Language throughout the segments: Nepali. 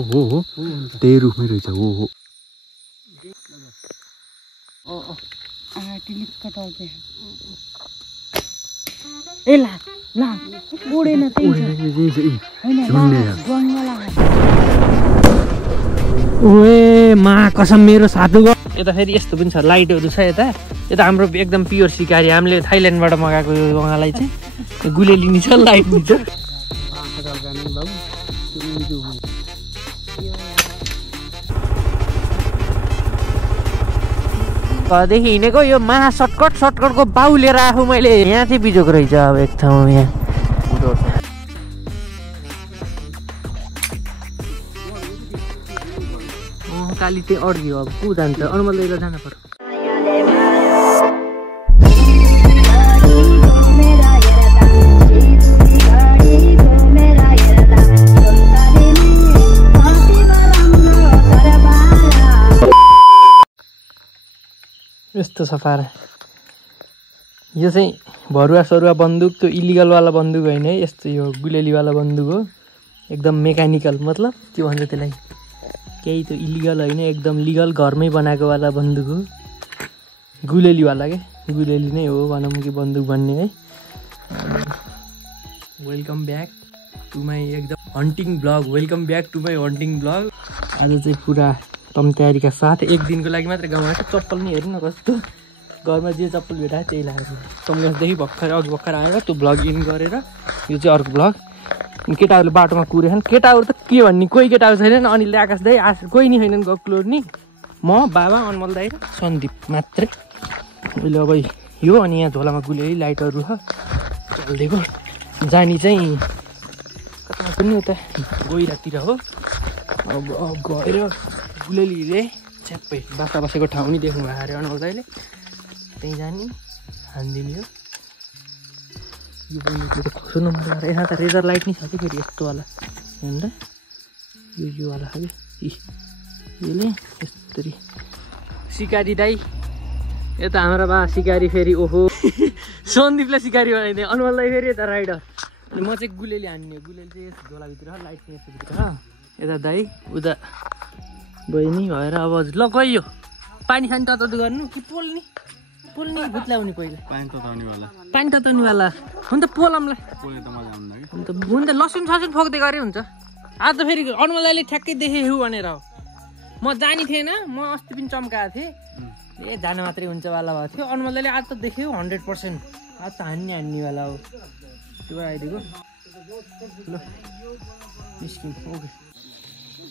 हो त्यही रुखमै रहेछ हो ओए मा कसम मेरो साधु यता फेरि यस्तो पनि छ लाइटहरू छ यता यता हाम्रो एकदम प्योर सिकारी हामीले थाइल्यान्डबाट मगाएको उहाँलाई चाहिँ गुलेली नि छ लाइट नि छ घरदेखि हिँडेको यो महा सर्टकटको बाउ लिएर आएको मैले यहाँ चाहिँ बिजोको रहेछ अब एक ठाउँ यहाँ काली चाहिँ अड्कियो अब को जान्छ अनुमल दैलो जानु पर्यो यस्तो सफा यो चाहिँ भरुवा सरुवा बन्दुक त्यो इलिगलवाला बन्दुक होइन है यस्तो यो गुलेलीवाला बन्दुक हो एकदम मेकानिकल मतलब के भन्छ त्यसलाई केही त इलिगल होइन एकदम लिगल घरमै बनाएको वाला बन्दुक हो गुलेलीवाला के गुलेली नै हो भनौँ कि बन्दुक भन्ने है वेलकम ब्याक टु माई एकदम hunting blog welcome back to my hunting blog आज चाहिँ पुरा तम तयारीका साथ एक दिनको लागि मात्र गाउँमा चप्पल नि हेर्नु न कस्तो घरमा जे चप्पल भेटायो त्यही लगाएर तमगसदेखि भर्खर आएर त्यो ब्लग इन गरेर यो चाहिँ अर्को ब्लग केटाहरूले बाटोमा कुरेछन् केटाहरू त के भन्ने कोही केटाहरू छैनन् अनिल आकाश दाई कोही नि छैनन् गक्लोर नि म बाबा अनमल दाई र सन्दीप मात्रै अहिले अब यो अनि यहाँ झोलामा गुलेली लाइटहरू छ चलिदिएको जानी चाहिँ कता पनि उता गहिरातिर हो अब गएर गुलेलीले च्याप्पै बासा बसेको ठाउँ नि देख्नु भयो अरे अनमल दाईले त्यहीँ जाने हानिदिने हो यो पनि खसो नमारेर यता त रेजर लाइट नि छ कि फेरि यस्तोवाला हेर्नु त योवाला छ कि यसले यस्तरी सिकारी दाई यता हाम्रो बा सिकारी फेरि ओहो सन्दीपलाई सिकारी बनाइदिएँ अनुमल दाई फेरि यता राइडर अनि म चाहिँ गुलेली हान्ने गुलेली चाहिँ यस्तो झोलाभित्र लाइट पनि यस्तोभित्र यता दाई उता बहिनी भएर अब ल गइयो पानी खाने तताउ गर्नु कि पोल्ने भुत्लाउने पहिला पानी तताउनेवाला हुन त पोलमलाई हुन त लसुन ससुन फोक्दै गरे हुन्छ आज त फेरि अनुमल दाइले ठ्याक्कै देखेँ भनेर हो म जानी थिएन म अस्ति पनि चम्काएको थिएँ ए जान मात्रै हुन्छ वाला भएको थियो अनुमल दाइले आज त देख्यो 100% आज त हान्नेवाला हो त्यो आइदिएको ल निस्किम ओके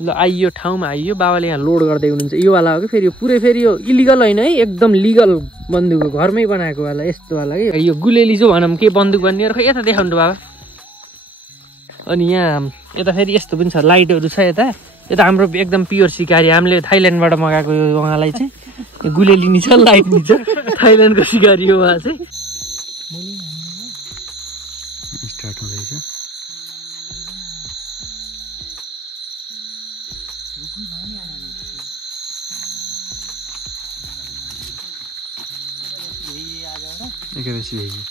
ल आइयो ठाउँमा आइयो बाबाले यहाँ लोड गर्दै हुनुहुन्छ यो वाला हो कि फेरि यो पुरै फेरि यो इलिगल होइन है एकदम लिगल बन्दुक हो घरमै बनाएको वाला यस्तो वाला कि यो गुलेली चाहिँ भनौँ के बन्दुक भन्ने खै यता देखाउनु बाबा अनि यहाँ यता फेरि यस्तो पनि छ लाइटहरू छ यता यता हाम्रो एकदम प्योर सिकारी हामीले थाइल्यान्डबाट मगाएको उहाँलाई चाहिँ गुलेली नि छ लाइट नि छ थाइल्यान्डको सिकारी हो उहाँ चाहिँ स्टार्ट हुँदैछ एकादशी भइगयो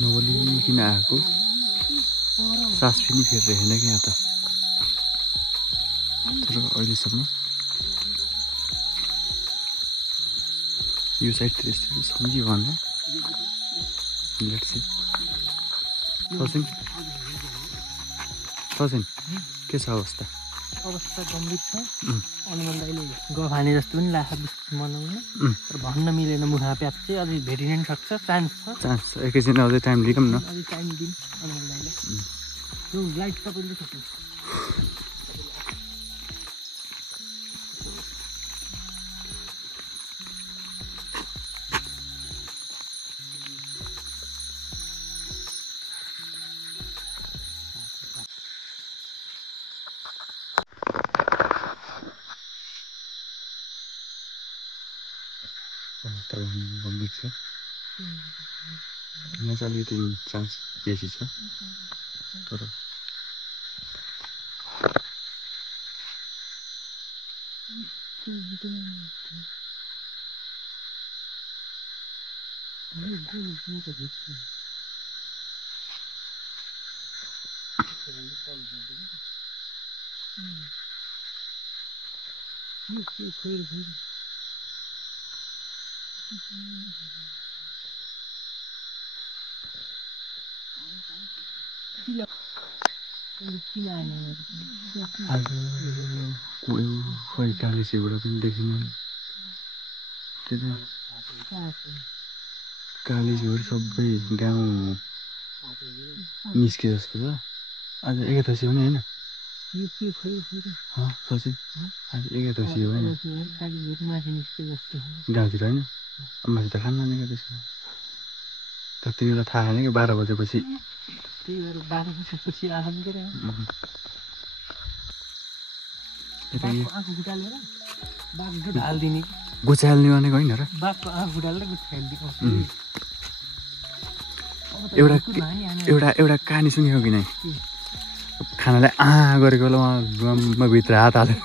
नबोलिकन आएको सास पनि फेरिरहेन क्या यहाँ त तर अहिलेसम्म यो साइडतिर यस्तो सम्झी भन्दा सचिन के छ अवस्था गम्भीर छ अनुमल दाइले गफाने जस्तो पनि लाग्छ बनाउन तर भन्न मिलेन मुखा प्याप चाहिँ अझै भेटिन नि सक्छ चान्स छ एकैछिन अझै टाइम लिऊँ न अझै टाइम दिउँ अनुमल दाइले यो लाइट तपाईँले सक्नु तर गम्भीर छ यहाँ चाहिँ अलिकति चान्स बेसी छ तर आज खोइ कालेसीबाट पनि देखिनु कालेसीबाट सबै गाउँ निस्के जस्तो छ आज एकादशी हो नि होइन सचिन आज एकादशी हो होइन गाउँतिर होइन मासु त खान्न नि एकादशीमा तर तिमीलाई थाहा छैन कि 12 बजेपछि गुचाल्ने भनेको होइन र एउटा कहानी सुनेको कि नै खानालाई गरेको बेला उहाँ भित्र हात हालेर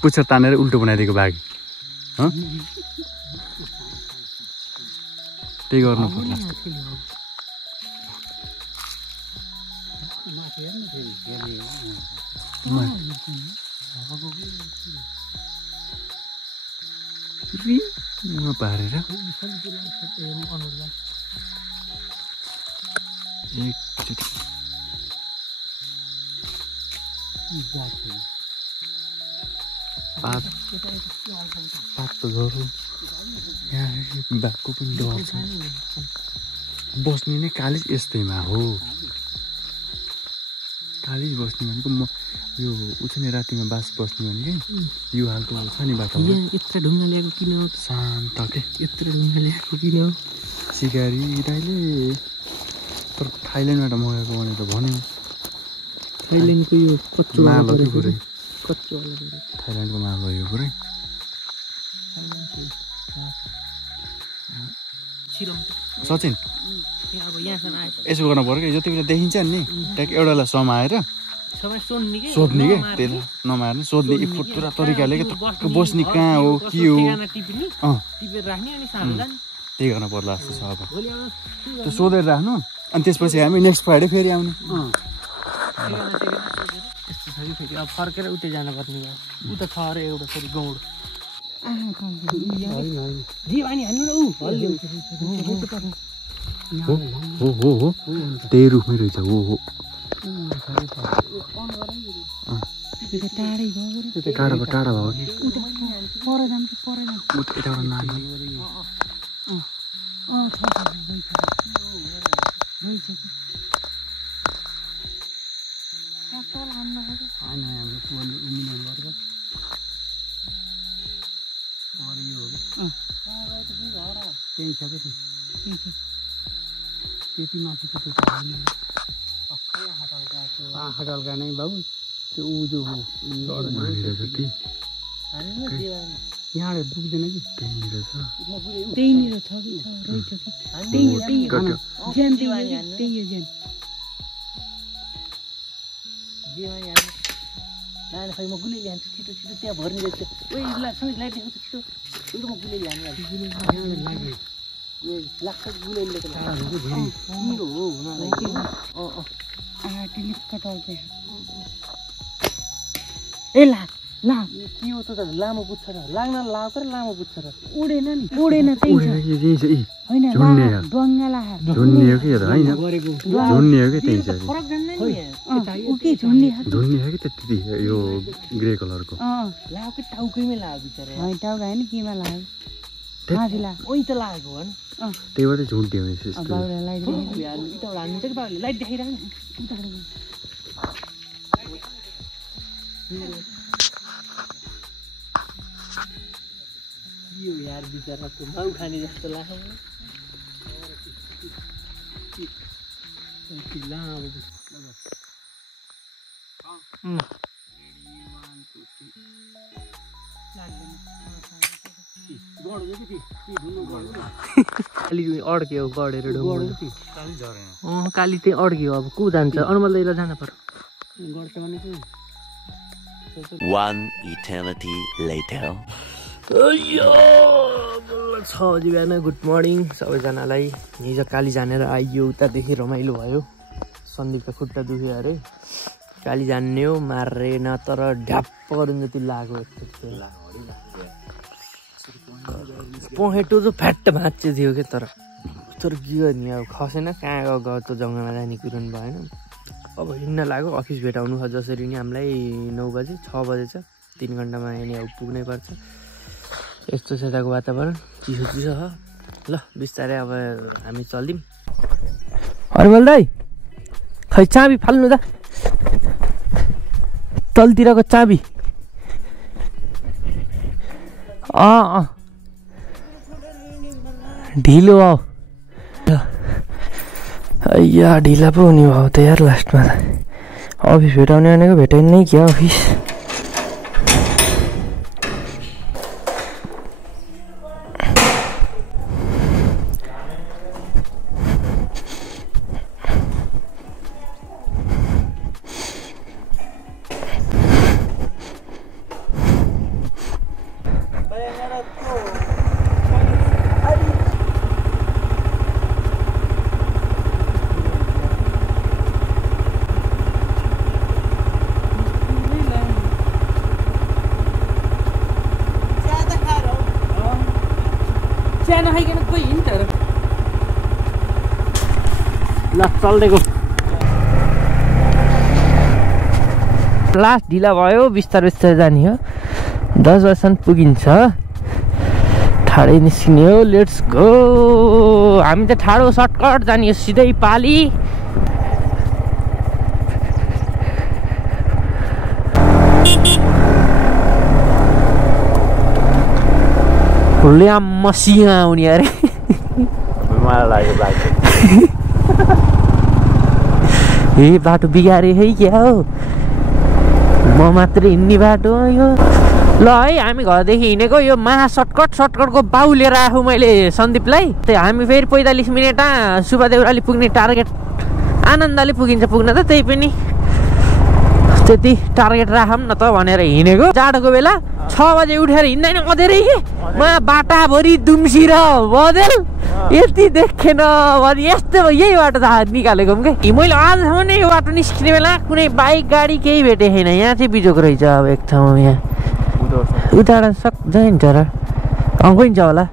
पुच्छर तानेर उल्टो बनाइदिएको बाघी त्यही गर्नु पर्ला पारेर एकचोटि पात त झरो यहाँ बाघको पनि डर छ बस्ने नै कालिज यस्तैमा हो कालिज बस्ने भनेको म यो उछिने रातिमा बास बस्ने भनेकै यो हालको छ नि वातावरण यत्र ढुङ्गा ल्याएको किन शान्त के यत्र ढुङ्गा ल्याएको किन सिकारी दाइले तर थाइल्यान्डबाट मगाएको भनेर भन्यो थाइल्यान्डको यो कच्चो माल हो कि पुरै कच्चो थाइल्यान्डको माल हो यो पुरै सचिन यसो गर्न पर्यो कि जति बेला देखिन्छ नि ट्याक एउटालाई समाएर सोध्ने के त्यसलाई नमाएर सोध्ने पुरा तरिकाले के बस्ने कहाँ हो के हो त्यही गर्न पर्ला जस्तो छ अब त्यो सोधेर राख्नु अनि त्यसपछि हामी नेक्स्ट फ्राइडे फेरि आउने अब फर्केर उतै जानुपर्ने भयो उता छ अरे एउटा फेरि गौड हो त्यही रुखमै रहेछ हो टाढा भयो यताबाट नानी त्यति माथि त हल्का नै बाबु त्यो ऊ जो हो यहाँबाट पुग्दैन कि त्यहीँनिर छ कि रहेछ कि लाने खै म गुली ल्यान्छु छिटो छिटो त्यहाँ भर्ने रहेछ ओइ लाइट देखाउँछ छिटो म गुली ल्यानु लाग्छ गुलेले ए ला के हो त लामो पुच्छ र लाग्न लाएको र लामो पुच्छ र उडेन नि उडेन होइन डङ्गाला झुन्ने हो कि होइन झुन्ने हो कि त्यही छ फरक जान्दैन नि झुन्ने हो कि त्यति यो ग्रे कलरको लाउकै टाउकैमै लाग्यो बिचारा होइन टाउका होइन केमा लाग्यो माथि लाग्यो ओइ त लागेको हो त्यही भएर झुन्टे हुने लाइट हाल्नु चाहिँ बाबुले लाइट देखाइरहनु यो यार बिचराको माउ खाने जस्तो लाग्छ काली अड्क्यो गढेर काली चाहिँ अड्क्यो अब को जान्छ अनुमल दाइलाई जान पर्यो 1 eternity later. 6 बजी बिहान गुड मर्निङ सबैजनालाई हिजो काली जानेर आइयो उतादेखि रमाइलो भयो सन्दीपको खुट्टा दुख्यो अरे काली जान्ने हो मारेन तर ढ्याप्प गरुन् जति लाग्यो पहेटो चाहिँ फ्याट भाँच्चे थियो क्या तर के गर्ने अब खसेन कहाँ गयो त्यो जग्गामा जाने कुरो पनि भएन अब हिँड्न लाग्यो अफिस भेटाउनु छ जसरी नि हामीलाई 9 बजे 6 बजे छ 3 घन्टामा यहाँ अब पुग्नै पर्छ यस्तो छ यताको वातावरण चिसो चिसो छ ल बिस्तारै अब हामी चल्दिउँ हरिमल दाइ खै चाबी फाल्नु त तलतिरको चाबी ढिलो हो अय्या ढिला पो हुने भयो त यार लास्टमा त अफिस भेटाउने भनेको भेटाइ नै क्या अफिस चल्देको लास्ट ढिला भयो बिस्तारै बिस्तारै जाने हो 10 बजीसम्म पुगिन्छ ठाडै निस्किने हो लेट्स गो हामी त ठाडो सर्टकट जाने हो सिधै पाली ल्याम मसिया आउने अरे मलाई लाग्यो ए बाटो बिगारे है क्या हो म मात्र हिँड्ने बाटो यो ल है हामी घरदेखि हिँडेको यो महा सर्टकटको बाउ लिएर आएको मैले सन्दीपलाई त्यही हामी फेरि 45 मिनटमा सुब्बादेउराली पुग्ने टार्गेट आनन्दले पुगिन्छ पुग्न त त्यही पनि त्यति टार्गेट राखौँ न त भनेर हिँडेको जाडोको बेला 6 बजे उठेर हिँड्दैन अँधेरै के म बाटाभरि दुम्सी र बदेल यति देखेन भने यस्तो यही बाटो थाहा निकालेको कि मैले आजसम्म नै यो बाटो निस्किने बेला कुनै बाइक गाडी केही भेटेको छैन यहाँ चाहिँ बिजोग रहेछ अब एक ठाउँमा यहाँ उताबाट जाइन्छ र गइन्छ होला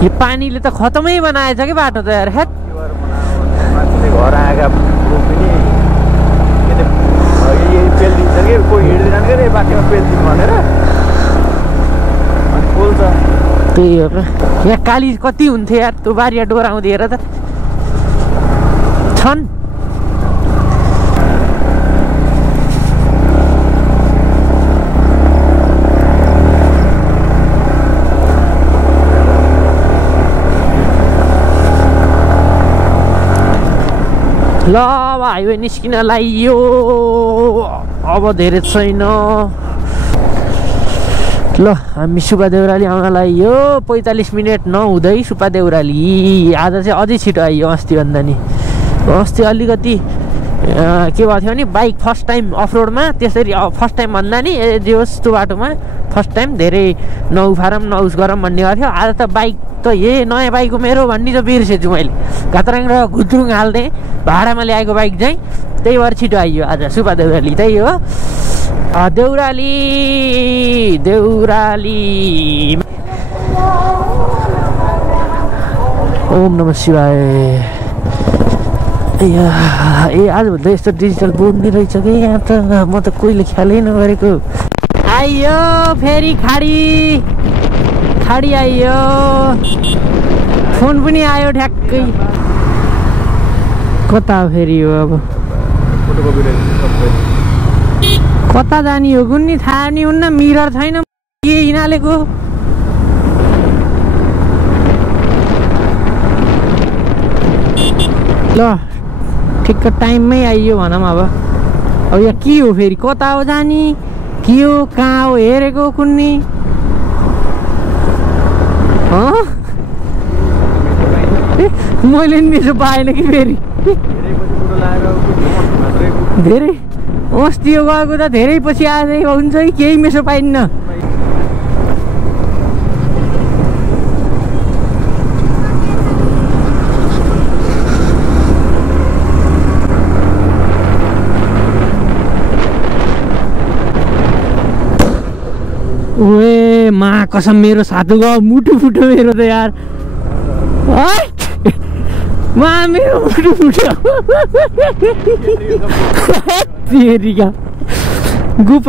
यो पानीले त खतमै बनाएछ कि बाटो त यार हेट घर आएका पनि पेलिदिन्छ कि कोही हिँड्दैन कि बाटोमा पेलिदिउँ भनेर अनि पोल्छ त्यही हो यहाँ काली कति हुन्थ्यो यार त्यो बारिया डोराउँदै हेर त छन् ल अब हाइवे निस्किन लाग्यो अब धेरै छैन ल हामी सुब्बादेउराली आउन लाग्यो 45 मिनट नहुँदै सुब्बादेउराली आज चाहिँ अझै छिटो आइयो अस्तिभन्दा नि अस्ति अलिकति के भएको थियो भने बाइक फर्स्ट टाइम अफरोडमा त्यसरी फर्स्ट टाइम भन्दा नि जे होस् त्यो बाटोमा फर्स्ट टाइम धेरै नउफारम नउस गरौँ भन्ने भएको थियो आज त बाइक त नयाँ बाइक हो मेरो भन्ने त बिर्सेछु मैले घातराङ र घुद्रुङ हाल्थेँ भाडामा ल्याएको बाइक चाहिँ त्यही भएर छिटो आइयो आज सुब्बादेउराली त्यही हो देउराली ओम नमः शिवाय ए आजभन्दा यस्तो डिजिटल बोर्ड नै रहेछ कि यहाँ त म त कोहीले ख्यालै नगरेको आइयो फेरि खाडी आइयो फोन पनि आयो ठ्याक्कै कता फेरि हो अब कता जाने हो कुन्नी थाहा नि हुन्न मिरर छैन के हिँडालेको ल ठिक्क टाइममै आइयो भनौँ अब यहाँ के हो फेरि कता हो जाने के हो कहाँ हो हेरेको कुन्नी मैले नि मिसो पाएन कि फेरि धेरै अस्ति यो गएको त धेरै पछि आएर हुन्छ कि केही मिसो पाइन्न ओए मा कसम मेरो साथो गयो मुटु फुट्यो मेरो त यार मा मेरो मुटु फुट्यो तेरिका गुप्रो